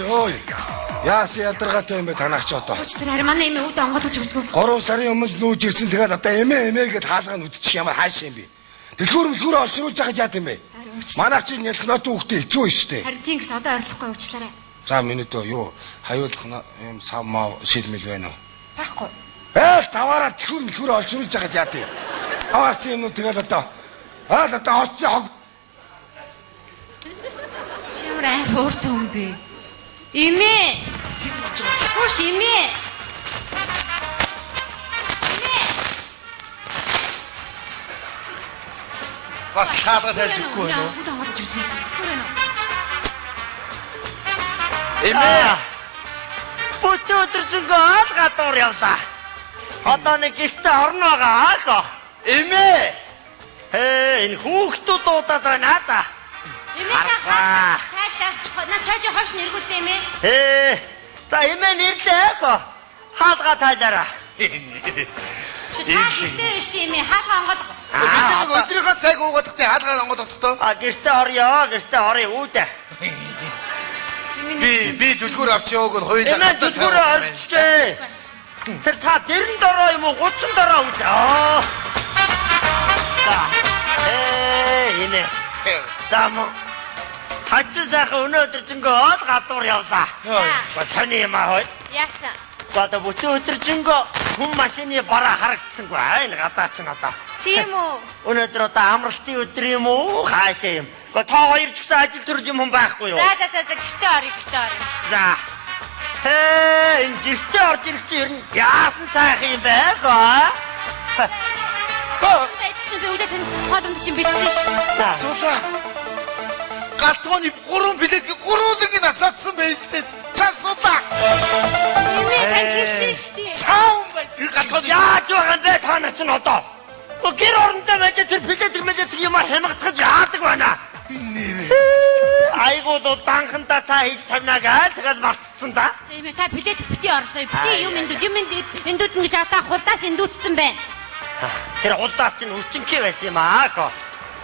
Ой. Яас ядаргаатай юм бэ танаач одоо. Өчтөр харин манай эмээ үүд онгойлгож өгдөг. 3 сарын өмнө нүүж ирсэн тэгээд одоо эмээ гэд хаалгаа нь үдчих ямар хааш юм бэ? Дэлгүүр олшруулж байгаа яат юм бэ? Манайх чинь ялхнаад хүүхдээ хэцүү шүү дээ. Харин тийм гэсэн одоо ойрлохгүй уучлаарай. За минут юу хаюулах юм савмаа шилмэл байна уу? Байхгүй. Заваараа дэлгүүр олшруулж байгаа яат юм. Аваарсан юм уу тэгээд одоо оцсон. Чимрээ хөөрт юм бэ? Эмээ. Хөөш эмээ. Бас хаалга тавьж өгөхгүй юу? Үүд онгойлгож өгдөг. Хүрэнэ. Эмээ. Бүтэн өдржингөө гадуур явлаа. Одоо нэг гэртээ орно байгаа аах. Эмээ. Энэ хүүхдүүд удаад байна да. Эмээ таа. На чаж хош нэргүүлтэй эмээ. За эмээ нэрлээ аах. Хаалга тайлаараа. Читэй штий эмээ хаалга онгойлго. Бид нэг өдрийнхөө цаг уугаадахтай хаалгаа онгойлгохдоо. Гэртээ орё үүдэ. Би дүлгүүр авч яваг нь хоёулаа. Эмээ дүлгүүр авчжээ. Тэр та дэрэн дороо юм уу 30 дороо үзээ. За. Энэ. Зам. Хачаа сайхан өнөөдржингөө гадуур явлаа. Бас сони юм аа хой. Яасан. Одоо бүтэн өдржингөө хүн машины бараа харагдсангүй энэ гадаа ч надаа. Тийм үү? Өнөөдөр одоо амралтын өдөр юм уу? Хаашаа юм. Гэхдээ та хоёр ч гэсэн ажил төрөл юм байхгүй юу? За гэртээ орё. За. Энэ гэртээ орж ирэх чинь ер нь яасан сайхан юм бэ хаа? Эцэст би үүдээ тань хоолнд чинь битсэн шүү. Суулаа. Галтгооны 3 билет 3-ыг насаадсан байж тээ. Часуулаа. Эмээ тань хэлсэн шүү. Саун бай. Галтгооны Яаж байгаа юм бэ та нар чинь одоо? Гэр орондоо байж тэр билет юм хямгадах яадаг байна. Айгуу данханта цаа хийж тавина гээл тэгэл мартцсан да. Эмээ та билет бити орцоо. Бити юм эндүүд ингэж атаа хулдаас эндүүдсэн байна. Тэр хулдаас чинь өчнхий байсан юм аа.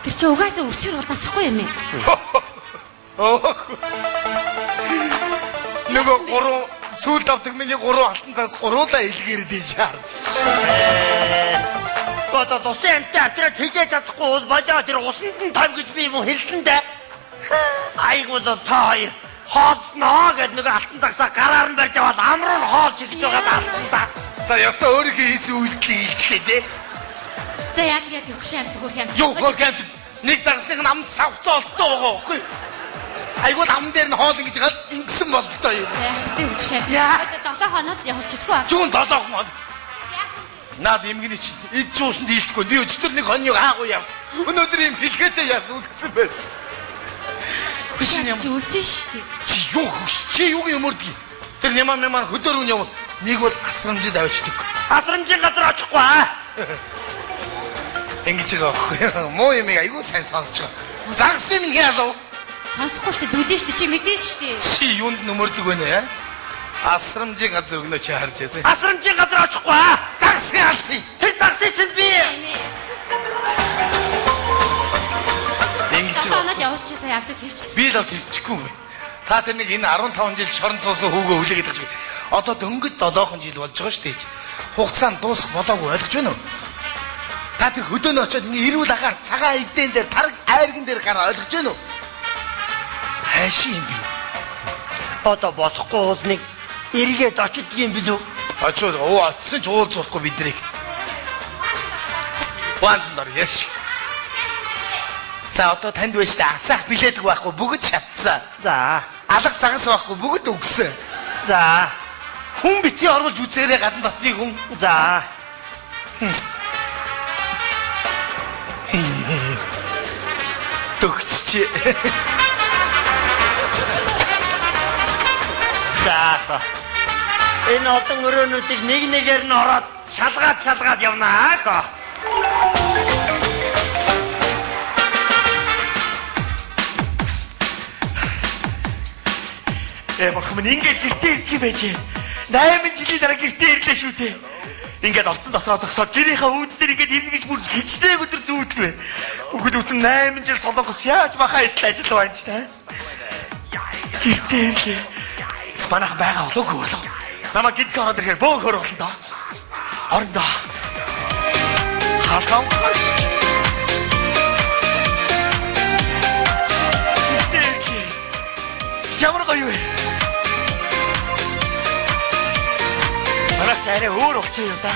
Тэр чи угаасаа үрчээр хулдаасахгүй юм ээ. нөгөө 3 сүүл давдаг миний 3 алтан цаас 3-аа илгээр дийж харж. Одоо тусын амттай авчраад хийж чадахгүй бол болоо тэр усанд нь тав гэж би юм хэлсэн дээ. Айгуу та хоёр хоолноо гэж нөгөө алтан цагсаа гараар нь барьж аваад амруу нь хоолж ихж байгаад алдсан да. За ястаа өөрийнхөө хийсэн үйлдэлийг илчлээ дээ. За яг хөшөө амтгүй юм. Юу хөөг нэг загсных нь амд савцаа олтоо байгаа байхгүй. Айгуу ам дээр нь хоол ингэж гал ингэсэн бололтой юм. Бити хөшөө. Яа. 7 хоноод явуулчихгүй аа. Чүн 7 хоноод. Наад имгний чи ид жуусанд дийлдэхгүй. Би өчтөр нэг хоньёг аагүй явсан. Өнөөдөр юм хэлгээтэй яасан үлдсэн байна. Хүчин юм. Жүүлсэн шүү. Чи юу юм өрдгий. Тэр нямаа хөдөр үн явал нэг бол асрамжид авчдаг. Асрамжийн газар очихгүй аа. Ингэж байгаа байхгүй. Муу юм айгуу сайн сонсож байгаа. Загс юм яалав. Сонсохгүй шүү дээ. Дүлэн шүү дээ. Чи мэдэн шүү дээ. Чи юунд нөмөрдөг вэ нэ? Асрамжийн газар өгнө чи харж яа. Асрамжийн газар очихгүй аа. Загс яалсан. Тэр загсыг чинь би. Ингэж оноод явуулчихсан явдаг тавьчих. Би л тавьчихгүй. Та тэр нэг энэ 15 жил шорон цуусан хүүгөө хүлээгээд байгаа шиг. Одоо дөнгөж 7 жил болж байгаа шүү дээ. Хугацаанд дуусах болоогүй ойлгож байна уу? Та тэр хөдөөнө очиод ингээ ирүүл агаар цагаан эдэн дээр тараг айрган дээр гараа ойлгож байна уу? Хайшин юм би. Одоо болохгүй бол нэг эргээд очдөг юм билүү? Очоод очсон ч уулзахгүй бидрийг. Ванзан дор яш. За одоо танд байж та асаах билетг байхгүй бүгд шатсан. За. Алга цагаас байхгүй бүгд өгсөн. За. Хүн бити оруулж үзээрэй гадна дотны хүн. За. Төгччээ. За. Энэ олон өрөөнүүдийг нэг нэгээр нь ороод шалгаад явнаа аа. Мархам ингээд гэртээ ирдэг юм байж. 8 жилийн дараа гэртээ ирлээ шүү дээ. Ингээд орцсон дотроос зогсоод гэрийнхаа үүднэр ингээд ирнэ гэж бүр хичтээг өдөр зүүдлээ. Бүгд үтэн 8 жил солонгос яаж бахаа идэл ажил байна ч та. Гэртээ ирлээ. манайхан байгаа болоогүй болов. Намаа гидг ороод ирэхээр бөөхөр болно доо. Орондоо. Хатам. Ямар гоё вэ? Манайх арай өөр очоо юу та.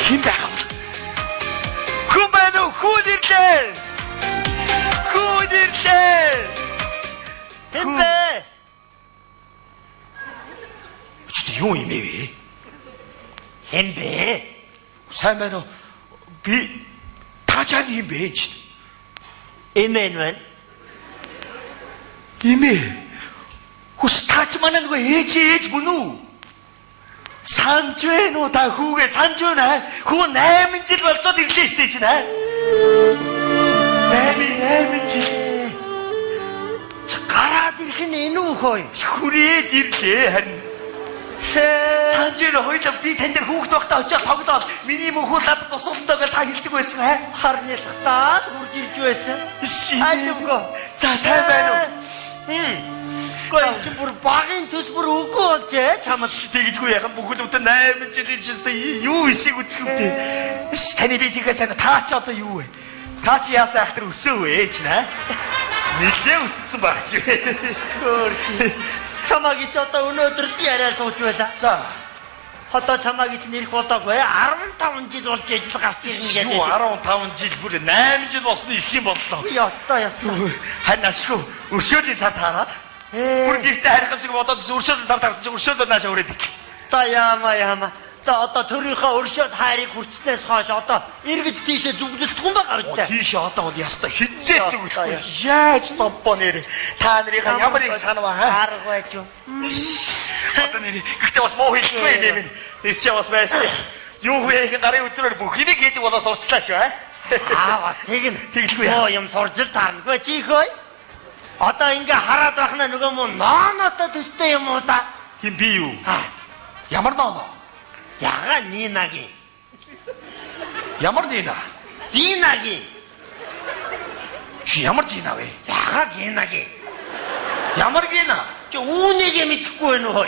Хин байгаа бол. Хүн байна уу? Хүн ирлээ. Хүн ирлээ. Хэмбэ? Чи юу юм бэ? Хэмбэ? Сайн байна уу? Би таачаад юм бэ чи. Эмэнвэн. Имэ. Хус таач манай нөгөө ээж мөн үү? Санжвэн уу та хүүгээ санжвэн аа? Хүү 8 жил болцоод ирлээ штэ чинь аа. 8 жил. Гараад ирэх нь энэ үү хөөе? Хүрээд ирлээ харин. Санжвэн хоёул би тань дээр хүүхд багтаа очиод тоглоод миний мөнхөө надад тусалдаа гэж та хэлдэг байсан аа. Харнялахтаад хурж ирж байсан. Айдамго. За сайн байна уу? Гой чи бүр багын төс бүр үгүй болжээ чамд. Тэгжгүй яхан бүхэл бүтэн 8 жилийн чинь юу эсийг үзэх юм бэ? Таны би тийгээ сайн таа чи одоо юу вэ? Таа чи яасан ахтар өсөө вэ чи наа? Нэглээ өссөн баг чи. Чамаги ч одоо өнөөдөр би арай сууж байла. За. Одоо чамаги ч нэрх бодоогүй 15 жил болж ажил гарч ирнэ гэдэг. Юу 15 жил бүр 8 жил болсны их юм боллоо. Ястай. Хань ашгүй өршөөлийн сар таараад. Бүр гэртээ харих юм шиг бодоод өршөөлийн сар таарсан чинь өршөөлөө наашаа өрөөд ик. За яама. За одоо төрийнхөө өршөөд хайрыг хүртснээс хойш одоо эргэж тийшээ зүглэлтгүй байгаа үү? Тийшээ одоо бол яста хитцээ зүглэхгүй. Яаж зомбоо нэр. Та нарынхаа ямар их санаа хаа? Арга байж юу? Одоо нэр гэхдээ бас муу хэлэхгүй юм. Тэр чи бас байсан. Юу вэ их гарын үзрээр бүх хэнийг хийдэг болоо сурчлаа шүү аа. Бас тэгнэ. Тэглэхгүй яа. Юм сурж л таарнаггүй чи их ой. Одоо ингээ хараад байхна нөгөө мөн нооноо төстэй юм уу та? Хин би юу? Ямар нооноо? Яга Нинагийн. Ямар Нина? Зинагийн. Чи ямар Зина вэ? Яга Гинагийн. Ямар Гина? Чи үүнийг мэдэхгүй байна уу?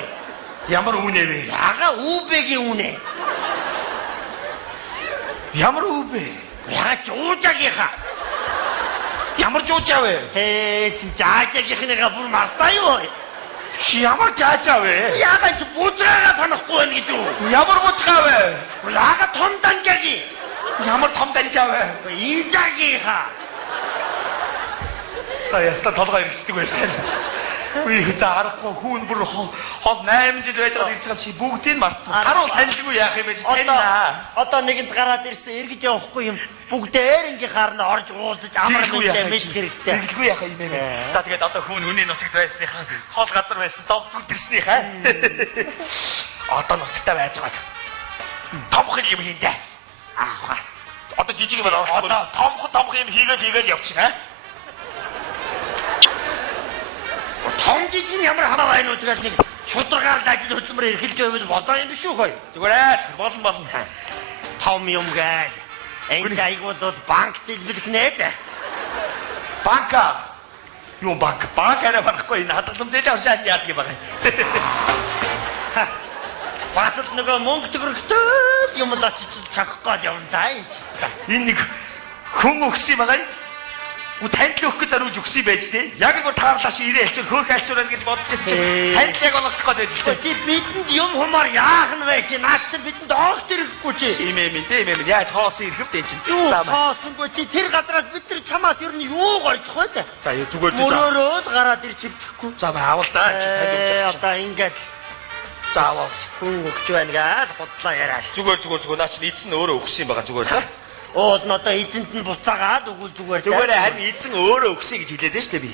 Ямар үнэ вэ? Яга Үбэгийн үнэ. Ямар Үбэ? Яга Жуужагийнхаа. Ямар Жуужаа вэ? Чи Жаажагийнхнийгаа бүр мартаа юу? Чи ямар Жаажаа вэ? Яга чи Бужгаагаа санахгүй байна гэдэг үү? Ямар Бужгаа вэ? Яга Том Данжагийн. Ямар Том Данжаа вэ? Инжагийнхаа. За ястаа толгой иргэцдэг байсан. Үгүй за арахгүй хүүн бүр хол 8 жил байж байгаа ирж байгаа чи бүгдийг мартсан. Харуу танилгүй яах юм бэ чи таньнаа. Одоо нэгэнд гараад ирсэн эргэж явахгүй юм. Бүгдээр ингээ харна орж уулзаж амар хүнтэй мэд хэрэгтэй. Тэглгүй яах юм бэ? За тэгээд одоо хүүн хүний нутагт байсныхаа хол газар байсан зовж үдэрснийхаа. Одоо нутагтаа байж байгаа. Томхон юм хийндэ. Одоо жижиг юм байна. Одоо томхон юм хийгээл явчихна. Том жижиг ямар хамаа байна уу тэгэл нэг шударгаар ажил хөдөлмөр эрхэлж байвал бодоо юм биш үү хөөе. Зүгээр болно. Том юм гээл. Энд айгуудад банк дэлбэлэх нээд. Банка. Юу банк? Банк арай барахгүй энэ хадгалан зээл авшаад яадаг юм байна. Бас л нөгөө мөнгө төгрөгтэй юм л очиж цахих гээд явна да энэ ч. Энэ нэг хүн өгс юм байна. Танил өгөх гэж заруулж өгсөн байж тээ. Яг л таарлааш ирээ ачаар хөөх ачаарна гэж бодож байсан чинь танил яг олгох гээд байж тээ. Чи бидэнд юм хумаар яах нь вэ чи? Наад чи бидэнд оогт ирэхгүй чи. Имэм яаж хоосон ирэхв дээ чинь. Юу хоосонгүй чи тэр газраас бид нар чамаас ер нь юу гойдох вэ? За юу зүгээр дээ. Мөрөөрөө л гараад ирж хэвдэхгүй. За аавал даа чи танд өгч. Одоо ингээд заавал хүн өгч байна гээд худлаа яриа. Зүгээр наа чи эзэн өөрөө өгсөн юм байгаа зүгээр за. Оод нь одоо эзэнт нь буцаагаад өгвөл зүгээр. Зүгээр харин эзэн өөрөө өгсөн гэж хэлээд байна шүү дээ би.